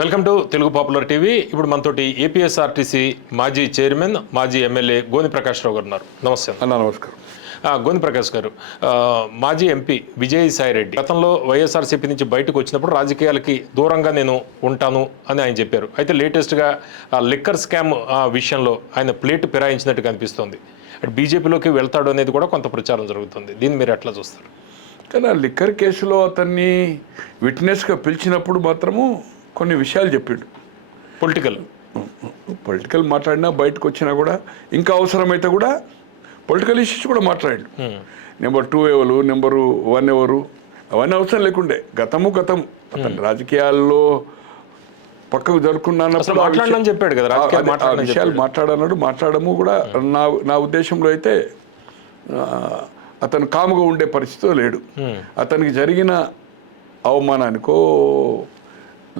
Welcome to Telugu popular TV. ఇప్పుడు మనతోటి APSRTC మాజీ చైర్మన్, మాజీ ఎమ్మెల్యే గోని ప్రకాష్ రావు గారు ఉన్నారు. నమస్తే అన్న. నమస్కారం. గోని ప్రకాష్ గారు, మాజీ ఎంపీ విజయసాయి రెడ్డి గతంలో వైఎస్ఆర్సీపీ నుంచి బయటకు వచ్చినప్పుడు రాజకీయాలకి దూరంగా నేను ఉంటాను అని ఆయన చెప్పారు. అయితే లేటెస్ట్గా లిక్కర్ స్కామ్ విషయంలో ఆయన ప్లేట్ ఫిరాయించినట్టు కనిపిస్తోంది. అటు బీజేపీలోకి వెళ్తాడు అనేది కూడా కొంత ప్రచారం జరుగుతుంది. దీన్ని మీరు ఎట్లా చూస్తారు? కానీ ఆ లిక్కర్ కేసులో అతన్ని విట్నెస్గా పిలిచినప్పుడు మాత్రము కొన్ని విషయాలు చెప్పిండు. పొలిటికల్ మాట్లాడినా బయటకు వచ్చినా కూడా ఇంకా అవసరమైతే కూడా పొలిటికల్ ఇష్యూస్ కూడా మాట్లాడాడు. నెంబర్ 2 ఎవరు, నెంబర్ 1 ఎవరు, అవన్నీ అవసరం లేకుండే. గతం అతను రాజకీయాల్లో పక్కకు జరుపుకున్నప్పుడు చెప్పాడు కదా, ఆ విషయాలు మాట్లాడన్నాడు. మాట్లాడము కూడా నా ఉద్దేశంలో అయితే అతను కాముగా ఉండే పరిస్థితిలో లేడు. అతనికి జరిగిన అవమానానికో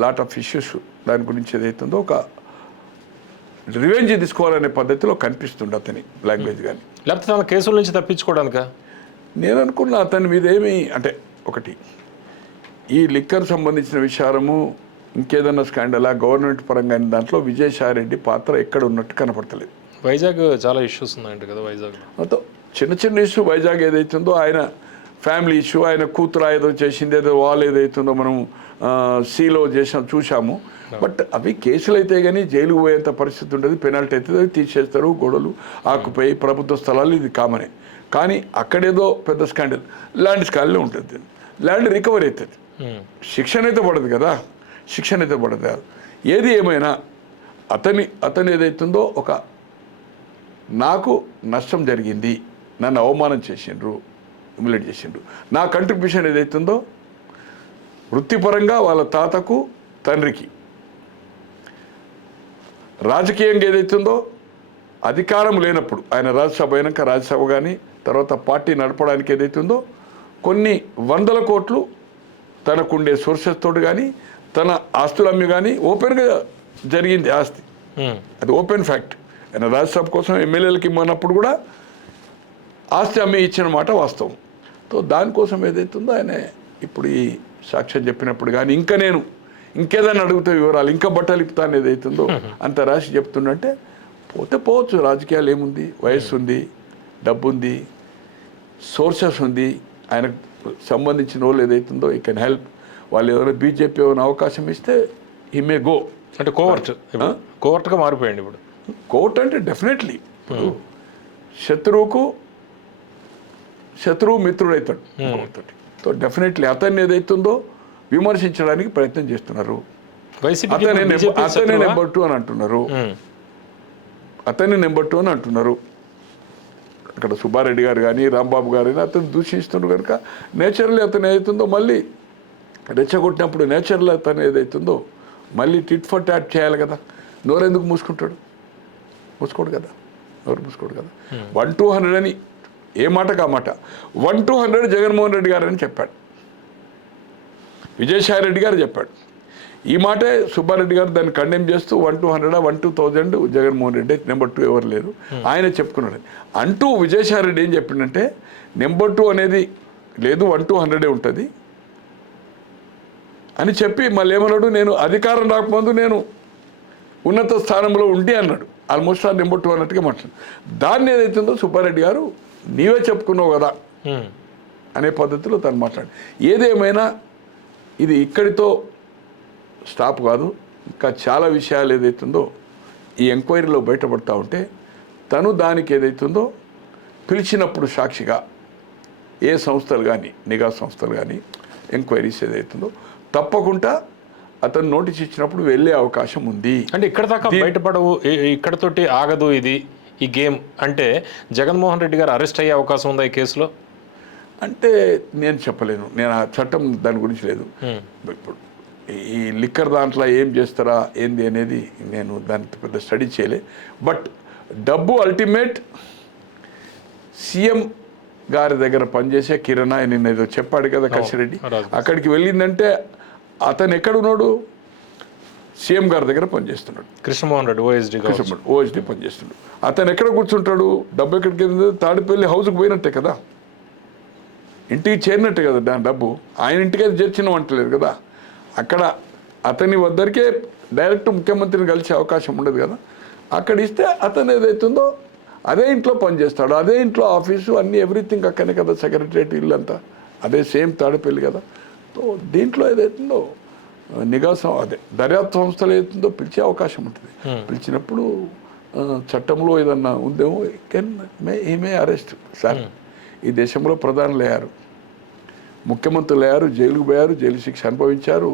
లాట్ ఆఫ్ ఇష్యూస్ దాని గురించి ఏదైతుందో ఒక రివెంజ్ తీసుకోవాలనే పద్ధతిలో కనిపిస్తుండే అతని లాంగ్వేజ్. కానీ లేకపోతే తన కేసుల నుంచి తప్పించుకోవడానిక నేను అనుకున్న అతని మీద ఏమి అంటే, ఒకటి ఈ లిక్కర్ సంబంధించిన విషయము ఇంకేదన్నా స్కాండలా గవర్నమెంట్ పరంగా దాంట్లో విజయసాయి రెడ్డి పాత్ర ఎక్కడ ఉన్నట్టు కనపడతలేదు. వైజాగ్ చాలా ఇష్యూస్ ఉన్నాయంట కదా, వైజాగ్లో మొత్తం చిన్న ఇష్యూ. వైజాగ్ ఏదైతుందో ఆయన ఫ్యామిలీ ఇష్యూ, ఆయన కూతురు ఏదో చేసింది, ఏదో వాళ్ళు ఏదైతుందో మనం సీలో చూసాము. బట్ అవి కేసులు అయితే కానీ జైలుకు పోయేంత పరిస్థితి ఉండదు. పెనాల్టీ అయితే తీసేస్తారు, గొడవలు ఆకుపోయి ప్రభుత్వ స్థలాలు, ఇది కామనే. కానీ అక్కడేదో పెద్ద స్కాండల్, ల్యాండ్ స్కాండల్ ఉంటుంది. ల్యాండ్ రికవరీ అవుతుంది, శిక్షణ అయితే పడదు కదా, శిక్షణ అయితే పడదు కాదు. ఏది ఏమైనా అతను ఏదైతుందో ఒక నాకు నష్టం జరిగింది, నన్ను అవమానం చేసిండ్రు, హ్యూమిలేట్ చేసిండ్రు, నా కంట్రిబ్యూషన్ ఏదైతుందో వృత్తిపరంగా వాళ్ళ తాతకు తండ్రికి, రాజకీయంగా ఏదైతుందో అధికారం లేనప్పుడు ఆయన రాజ్యసభ అయినాక రాజ్యసభ కానీ తర్వాత పార్టీ నడపడానికి ఏదైతుందో కొన్ని 100 కోట్లు తనకుండే సోర్సెస్ తోటి కానీ తన ఆస్తులమ్మి కానీ ఓపెన్గా జరిగింది ఆస్తి. అది ఓపెన్ ఫ్యాక్ట్. ఆయన రాజ్యసభ కోసం ఎమ్మెల్యేలకి ఇమ్మన్నప్పుడు కూడా ఆస్తి అమ్మి ఇచ్చిన మాట వాస్తవం. సో దానికోసం ఏదైతుందో ఆయన ఇప్పుడు ఈ సాక్ష్యం చెప్పినప్పుడు కానీ ఇంకా నేను ఇంకేదైనా అడిగితే వివరాలు, ఇంకా బట్టలు ఇప్పుతాను ఏదైతుందో అంత రాసి చెప్తుండంటే పోవచ్చు. రాజకీయాలు ఏముంది, వయస్సు ఉంది, డబ్బు ఉంది, సోర్సెస్ ఉంది. ఆయనకు సంబంధించిన వాళ్ళు ఏదైతుందో ఈ కెన్ హెల్ప్. వాళ్ళు ఎవరైనా బీజేపీ ఏమైనా అవకాశం ఇస్తే హీ మే గో. అంటే కోవర్ట్గా మారిపోయండి ఇప్పుడు. కోర్ట్ అంటే డెఫినెట్లీ ఇప్పుడు శత్రువు మిత్రుడు అవుతాడు కోర్టుతోటి. సో డెఫినెట్లీ అతన్ని ఏదైతుందో విమర్శించడానికి ప్రయత్నం చేస్తున్నారు. అతనే నెంబర్ 2 అని అంటున్నారు. అతన్ని నెంబర్ 2 అని అంటున్నారు. అక్కడ సుబ్బారెడ్డి గారు కానీ రాంబాబు గారు కానీ అతను దూషిస్తున్నారు కనుక నేచురల్లీ అతను ఏదైతుందో మళ్ళీ రెచ్చగొట్టినప్పుడు నేచురల్ అతను ఏదైతుందో మళ్ళీ టిట్ ఫర్ టాట్ చేయాలి కదా. నోరెందుకు మూసుకోడు కదా, నోరు మూసుకోడు కదా. 1-200 అని ఏ మాటకు ఆ మాట. 1-200 జగన్మోహన్ రెడ్డి గారు అని చెప్పాడు, విజయసాయి రెడ్డి గారు చెప్పాడు. ఈ మాటే సుబ్బారెడ్డి గారు దాన్ని కండెమ్ చేస్తూ 1-200 1-2000 జగన్మోహన్ రెడ్డి నెంబర్ 2 ఎవరు లేదు ఆయన చెప్పుకున్నాడు అంటూ. విజయసాయి రెడ్డి ఏం చెప్పిండంటే నెంబర్ 2 అనేది లేదు, 1-200 ఉంటుంది అని చెప్పి మళ్ళీ ఏమన్నాడు, నేను అధికారం రాకముందు నేను ఉన్నత స్థానంలో ఉండి అన్నాడు. ఆల్మోస్ట్ ఆ నెంబర్ 2 అన్నట్టుగా మాట్లాడు. దాన్ని ఏదైతుందో సుబ్బారెడ్డి గారు నీవే చెప్పుకున్నావు కదా అనే పద్ధతిలో తను మాట్లాడు. ఏదేమైనా ఇది ఇక్కడితో స్టాప్ కాదు, ఇంకా చాలా విషయాలు ఏదైతుందో ఈ ఎంక్వైరీలో బయటపడతా ఉంటే తను దానికి ఏదైతుందో పిలిచినప్పుడు సాక్షిగా ఏ సంస్థలు కానీ నిఘా సంస్థలు కానీ ఎంక్వైరీస్ ఏదైతుందో తప్పకుండా అతను నోటీస్ ఇచ్చినప్పుడు వెళ్ళే అవకాశం ఉంది. అంటే ఇక్కడ దాకా బయటపడవు, ఇక్కడతోటి ఆగదు ఇది ఈ గేమ్ అంటే జగన్మోహన్ రెడ్డి గారు అరెస్ట్ అయ్యే అవకాశం ఉందా ఈ కేసులో? అంటే నేను చెప్పలేను, నేను ఆ చట్టం దాని గురించి లేదు. ఇప్పుడు ఈ లిక్కర్ దాంట్లో ఏం చేస్తారా ఏంది అనేది నేను దాని పెద్ద స్టడీ చేయలే. బట్ డబ్బు అల్టిమేట్ సీఎం గారి దగ్గర పనిచేసే కిరణ్ ఆయన ఏదో చెప్పాడు కదా కసిరెడ్డి, అక్కడికి వెళ్ళిందంటే అతను ఎక్కడున్నాడు, సీఎం గారి దగ్గర పనిచేస్తున్నాడు. కృష్ణమోహన్ రెడ్డి ఓఎస్డీ పనిచేస్తున్నాడు. అతను ఎక్కడ కూర్చుంటాడు, డబ్బు ఎక్కడికి తాడిపల్లి హౌస్కి పోయినట్టే కదా, ఇంటికి చేరినట్టే కదా. దాని డబ్బు ఆయన ఇంటికి చేర్చిన అంటలేదు కదా. అక్కడ అతని వద్దరికే డైరెక్ట్ ముఖ్యమంత్రిని కలిసే అవకాశం ఉండదు కదా. అక్కడ ఇస్తే అతను ఏదైతుందో అదే ఇంట్లో పనిచేస్తాడు, అదే ఇంట్లో ఆఫీసు అన్నీ ఎవ్రీథింగ్ అక్కడనే కదా, సెక్రటరియట్ ఇల్లు అంతా అదే సేమ్ తాడేపల్లి కదా. సో దీంట్లో ఏదైతుందో అదే దర్యాప్తు సంస్థలు ఏదైతుందో పిలిచే అవకాశం ఉంటుంది. పిలిచినప్పుడు చట్టంలో ఏదన్నా ఉందేమో ఈమె అరెస్ట్. సార్ ఈ దేశంలో ప్రధానులు అయ్యారు, ముఖ్యమంత్రులు అయ్యారు, జైలుకు పోయారు, జైలు శిక్ష అనుభవించారు.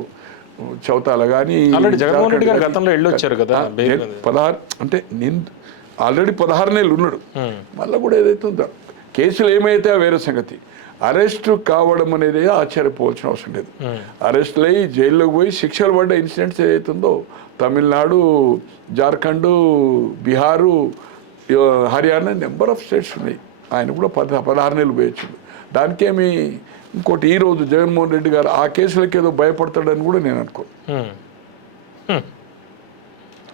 చౌతాల కానీ జగన్మోహన్ రెడ్డి గారు గతంలో వెళ్ళొచ్చారు కదా 16 అంటే నేను ఆల్రెడీ 16 నెలలు ఉన్నాడు. మళ్ళీ కూడా ఏదైతే ఉందో కేసులు ఏమైతే వేరే సంగతి. అరెస్టు కావడం అనేది ఆశ్చర్యపోవాల్సిన అవసరం లేదు. అరెస్టులు అయ్యి జైల్లోకి పోయి శిక్షలు పడ్డ ఇన్సిడెంట్స్ ఏదైతుందో Tamil Nadu, Jharkhand, Bihar, Haryana number of states ఉన్నాయి. ఆయన కూడా 16 నెలలు పోయొచ్చు. దానికేమి ఇంకోటి ఈరోజు జగన్మోహన్ రెడ్డి గారు ఆ కేసులకి ఏదో భయపడతాడని కూడా నేను అనుకోను.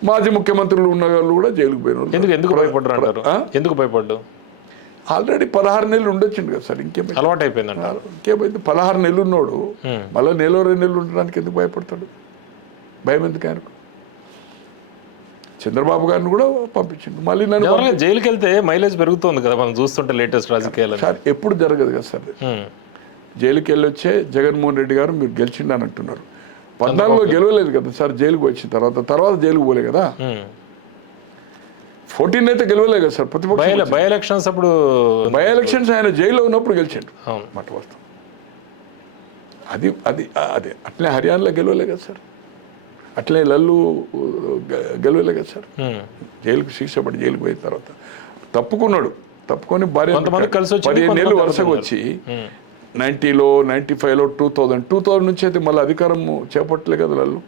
మాజీ ముఖ్యమంత్రులు ఉన్న వాళ్ళు కూడా జైలుకు పోయిన ఎందుకు భయపడ్డారు? ఎందుకు భయపడ్డు? ఆల్రెడీ 16 నెలలు ఉండొచ్చింది కదా సార్. ఇంకేమైంది? అలవాటు అయిపోయిందంట. ఇంకేమైంది? 16 నెలలు ఉన్నాడు, మళ్ళీ 1-2 నెలలు ఉండడానికి ఎందుకు భయపడతాడు? భయం ఎందుకు ఆయనకు? చంద్రబాబు గారిని కూడా పంపించింది. మళ్ళీ నన్ను జైలుకి వెళ్తే మైలేజ్ పెరుగుతుంది కదా మనం చూస్తుంటే లేటెస్ట్ రాజకీయాలు. సార్ ఎప్పుడు జరగదు కదా సార్. జైలుకి వెళ్ళొచ్చే జగన్మోహన్ రెడ్డి గారు మీరు గెలిచిండని అంటున్నారు. 14లో గెలవలేదు కదా సార్. జైలుకు వచ్చిన తర్వాత జైలుకు పోలే కదా. 14 అయితే గెలవలే కదా సార్. ప్రతిపక్ష బై ఎలక్షన్స్ అప్పుడు బై ఎలక్షన్స్ ఆయన జైల్లో ఉన్నప్పుడు గెలిచాడు మాట వాస్తవం. అది అట్లే హర్యానాలో గెలవలే కదా సార్. అట్లే లల్లు గెలవలే కదా సార్. జైలుకు శిక్ష పడి జైలుకు పోయిన తర్వాత తప్పుకొని భార్య 15 నెలలు వరుసగా వచ్చి 90లో 95లో 2000 నుంచి అయితే మళ్ళీ అధికారం చేపట్టలే కదా లల్లు.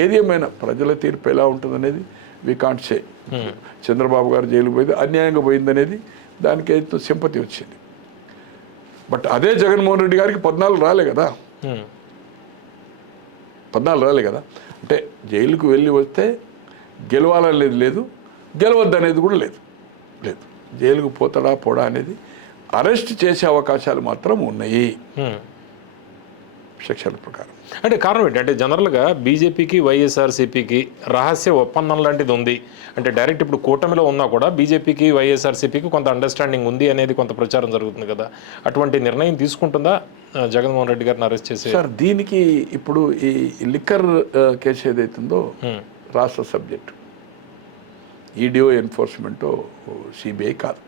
ఏది ఏమైనా ప్రజల తీర్పు ఎలా ఉంటుంది అనేది వి కాంట్ సే. చంద్రబాబు గారు జైలు పోయింది అన్యాయంగా పోయింది అనేది దానికి అయితే సింపతి వచ్చింది. బట్ అదే జగన్మోహన్ రెడ్డి గారికి 14 రాలే కదా. 14 రాలే కదా. అంటే జైలుకు వెళ్ళి వస్తే గెలవాలనేది లేదు, గెలవద్దనేది కూడా లేదు. జైలుకు పోడా అనేది అరెస్ట్ చేసే అవకాశాలు మాత్రం ఉన్నాయి సెక్షన్ల ప్రకారం. అంటే కారణం ఏంటి? అంటే జనరల్గా బీజేపీకి వైఎస్ఆర్సీపీకి రహస్య ఒప్పందం లాంటిది ఉంది. అంటే డైరెక్ట్ ఇప్పుడు కూటమిలో ఉన్నా కూడా బీజేపీకి వైఎస్ఆర్సీపీకి కొంత అండర్స్టాండింగ్ ఉంది అనేది కొంత ప్రచారం జరుగుతుంది కదా. అటువంటి నిర్ణయం తీసుకుంటుందా జగన్మోహన్ రెడ్డి గారిని అరెస్ట్ చేసి? సార్ దీనికి ఇప్పుడు ఈ లిక్కర్ కేసు ఏదైతుందో రాష్ట్ర సబ్జెక్టు, ఈడిఓ ఎన్ఫోర్స్మెంటో సిబిఐ కాదు.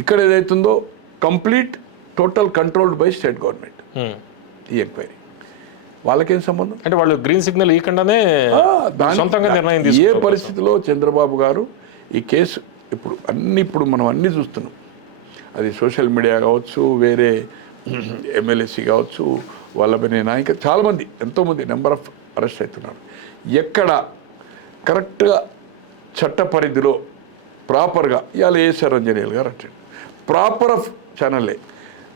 ఇక్కడ ఏదైతుందో complete total controlled by state government. ఈ ఎంక్వైరీ వాళ్ళకేం సంబంధం? అంటే వాళ్ళు గ్రీన్ సిగ్నల్ ఇవ్వకుండానే సొంతంగా నిర్ణయం ఏ పరిస్థితిలో చంద్రబాబు గారు ఈ కేసు ఇప్పుడు మనం అన్నీ చూస్తున్నాం. అది సోషల్ మీడియా కావచ్చు, వేరే ఎమ్మెల్యేసీ కావచ్చు, వల్లభనేని నాయక చాలామంది ఎంతోమంది నెంబర్ ఆఫ్ అరెస్ట్ అవుతున్నారు. ఎక్కడ కరెక్ట్గా చట్ట పరిధిలో ప్రాపర్గా ఇవాళ ఏఎస్ఆర్ రంజనేయులు గారు అంటే ప్రాపర్ ఆఫ్ ఛానల్లే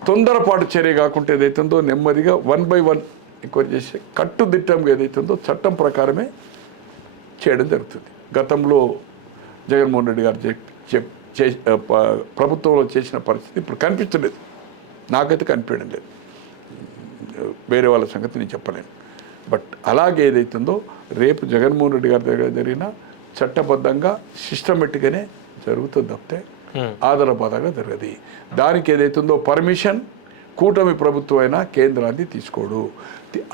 తొందరపాటు చర్య కాకుండా ఏదైతుందో నెమ్మదిగా 1 by 1 ఎంక్వైరీ చేసి కట్టుదిట్టంగా ఏదైతుందో చట్టం ప్రకారమే చేయడం జరుగుతుంది. గతంలో జగన్మోహన్ రెడ్డి గారు ప్రభుత్వంలో చేసిన పరిస్థితి ఇప్పుడు కనిపించలేదు. నాకైతే కనిపించడం లేదు. వేరే వాళ్ళ సంగతి నేను చెప్పలేను. బట్ అలాగే ఏదైతుందో రేపు జగన్మోహన్ రెడ్డి గారి దగ్గర జరిగిన చట్టబద్ధంగా సిస్టమేటిక్గానే జరుగుతుంది తప్పితే ఆధారబాధగా జరగదు. దానికి ఏదైతుందో పర్మిషన్ కూటమి ప్రభుత్వం అయినా కేంద్రాన్ని తీసుకోడు.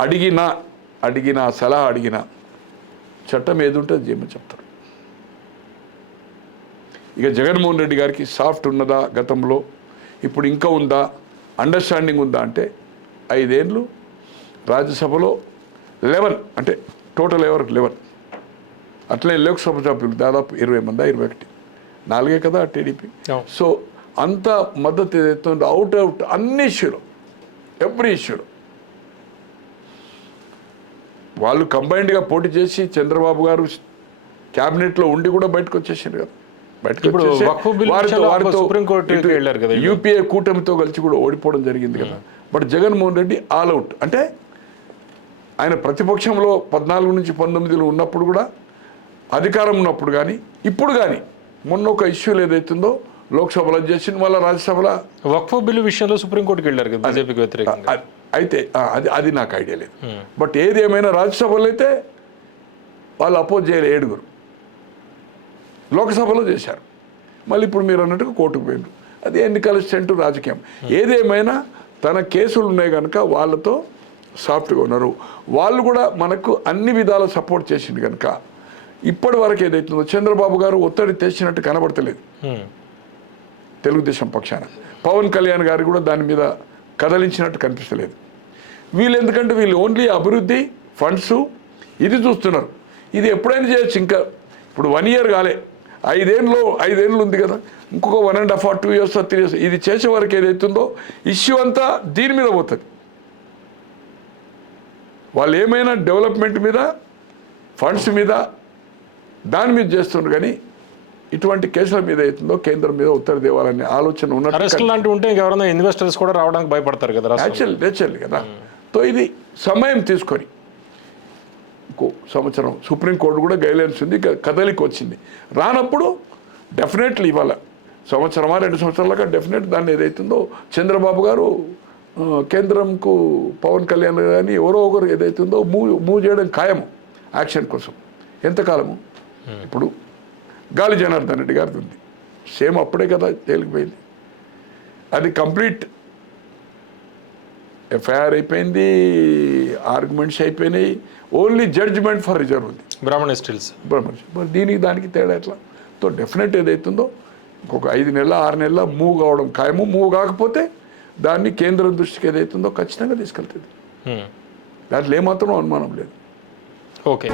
అడిగినా సలహా అడిగినా చట్టం ఏది ఉంటే అది చేయమని చెప్తారు. ఇక జగన్మోహన్ రెడ్డి గారికి సాఫ్ట్ ఉన్నదా గతంలో, ఇప్పుడు ఇంకా ఉందా, అండర్స్టాండింగ్ ఉందా అంటే 5 ఏళ్ళు రాజ్యసభలో 11 అంటే టోటల్ ఎవరు 11, అట్లనే లోక్సభ సభ్యులు దాదాపు 20 మంది 21, 4 కదా టీడీపీ. సో అంత మద్దతు ఏదైతే ఉందో అవుట్ అన్ని ఇష్యూలో ఎవ్రీ ఇష్యూలో వాళ్ళు కంబైన్డ్గా పోటీ చేసి చంద్రబాబు గారు క్యాబినెట్లో ఉండి కూడా బయటకు వచ్చేసారు కదా. యూపీఏ కూటమితో కలిసి కూడా ఓడిపోవడం జరిగింది కదా. But Jaganmohan Reddy all out అంటే ఆయన ప్రతిపక్షంలో 14 నుంచి 19లో ఉన్నప్పుడు కూడా, అధికారం ఉన్నప్పుడు కానీ ఇప్పుడు కానీ, మొన్న ఒక ఇష్యూలు ఏదైతుందో లోక్సభలో చేసింది, మళ్ళీ రాజ్యసభలో వక్ఫ్ బిల్లు విషయంలో సుప్రీంకోర్టుకి వెళ్ళారు కదా బీజేపీకి వ్యతిరేకంగా. అయితే అది నాకు ఐడియా లేదు. బట్ ఏది ఏమైనా రాజ్యసభలో అయితే వాళ్ళు అపోజ్ చేయలే 7. లోక్సభలో చేశారు. మళ్ళీ ఇప్పుడు మీరు అన్నట్టుగా కోర్టుకు పోయిండ్రు. అది ఎన్నికల స్టెంట్ రాజకీయం. ఏదేమైనా తన కేసులు ఉన్నాయి కనుక వాళ్ళతో సాఫ్ట్గా ఉన్నారు. వాళ్ళు కూడా మనకు అన్ని విధాల సపోర్ట్ చేసింది కనుక ఇప్పటి వరకు ఏదైతుందో చంద్రబాబు గారు ఒత్తిడి తెచ్చినట్టు కనబడతలేదు తెలుగుదేశం పక్షాన. పవన్ కళ్యాణ్ గారు కూడా దాని మీద కదలించినట్టు కనిపిస్తలేదు. ఎందుకంటే వీళ్ళు ఓన్లీ అభివృద్ధి ఫండ్స్ ఇది చూస్తున్నారు. ఇది ఎప్పుడైనా చేయొచ్చు. ఇంకా ఇప్పుడు 1 year కాలే, 5 ఏళ్ళు ఉంది కదా, ఇంకొక 1.5 or 2 years or 3 years ఇది చేసే వరకు ఏదైతుందో ఇష్యూ అంతా దీని మీద పోతుంది. వాళ్ళు ఏమైనా డెవలప్మెంట్ మీద ఫండ్స్ మీద దాని మీద చేస్తున్నారు. కానీ ఇటువంటి కేసుల మీద అవుతుందో కేంద్రం మీద ఉత్తర దేవాలనే ఆలోచన ఉన్నట్టు లాంటివి ఉంటే ఎవరైనా ఇన్వెస్టర్స్ కూడా రావడానికి భయపడతారు కదా. నేచురల్ కదా. సో ఇది సమయం తీసుకొని ఇంకో సంవత్సరం సుప్రీంకోర్టు కూడా గైడ్లైన్స్ ఉంది, కదలికి వచ్చింది. రానప్పుడు డెఫినెట్లీ ఇవాళ సంవత్సరమా 2 సంవత్సరాలుగా డెఫినెట్ దాన్ని ఏదైతుందో చంద్రబాబు గారు కేంద్రంకు పవన్ కళ్యాణ్ కానీ ఎవరో ఒకరు ఏదైతుందో మూవ్ చేయడం ఖాయము యాక్షన్ కోసం. ఎంతకాలము? ఇప్పుడు గాలి జనార్దన్ రెడ్డి గారిది ఉంది, సేమ్ అప్పుడే కదా తేలిపోయింది. అది కంప్లీట్ ఎఫ్ఐఆర్ అయిపోయింది, ఆర్గ్యుమెంట్స్ అయిపోయినాయి, ఓన్లీ జడ్జిమెంట్ ఫర్ రిజర్వ్ ఉంది. బ్రాహ్మణ స్టిల్స్ మరి దీనికి దానికి తేడా ఎట్లా? సో డెఫినెట్ ఏదైతుందో ఇంకొక 5 నెలల 6 నెలల మూవ్ కావడం ఖాయము. మూవ్ కాకపోతే దాన్ని కేంద్రం దృష్టికి ఏదైతుందో ఖచ్చితంగా తీసుకెళ్తుంది. దాంట్లో ఏమాత్రం అనుమానం లేదు. ఓకే.